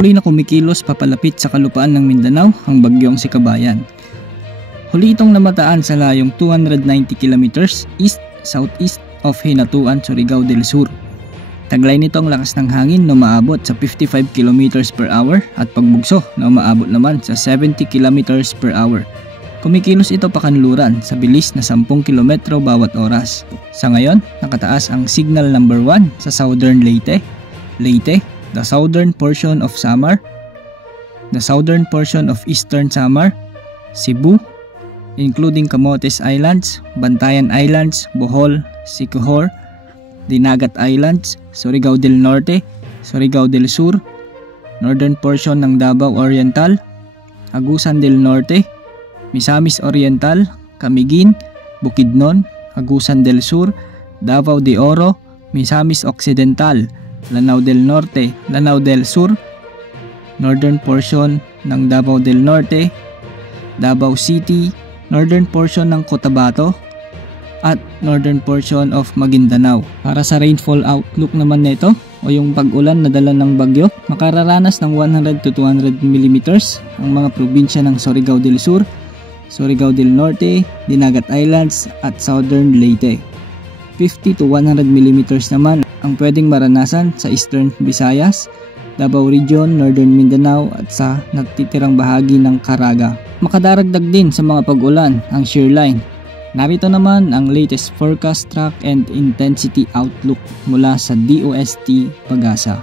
Patuloy na kumikilos papalapit sa kalupaan ng Mindanao ang bagyong si Kabayan. Huli itong namataan sa layong 290 kilometers east-southeast of Hinatuan, Surigao del Sur. Taglay nito ang lakas ng hangin na umaabot sa 55 kilometers per hour at pagbugso na umaabot naman sa 70 kilometers per hour. Kumikilos ito pakanluran sa bilis na 10 kilometro bawat oras. Sa ngayon, nakataas ang signal number 1 sa Southern Leyte, the southern portion of Samar, the southern portion of Eastern Samar, Cebu, including Camotes Islands, Bantayan Islands, Bohol, Siquijor, Dinagat Islands, Surigao del Norte, Surigao del Sur, northern portion ng Davao Oriental, Agusan del Norte, Misamis Oriental, Camiguin, Bukidnon, Agusan del Sur, Davao de Oro, Misamis Occidental, Lanao del Norte, Lanao del Sur, northern portion ng Davao del Norte, Davao City, northern portion ng Cotabato, at northern portion of Maguindanao. Para sa rainfall outlook naman nito o yung pag-ulan na dala ng bagyo, makararanas ng 100 to 200 mm ang mga probinsya ng Surigao del Sur, Surigao del Norte, Dinagat Islands at Southern Leyte. 50 to 100 mm naman ang pwedeng maranasan sa Eastern Visayas, Davao Region, Northern Mindanao at sa natitirang bahagi ng Caraga. Makadaragdag din sa mga pag-ulan ang shear line. Narito naman ang latest forecast track and intensity outlook mula sa DOST Pag-asa.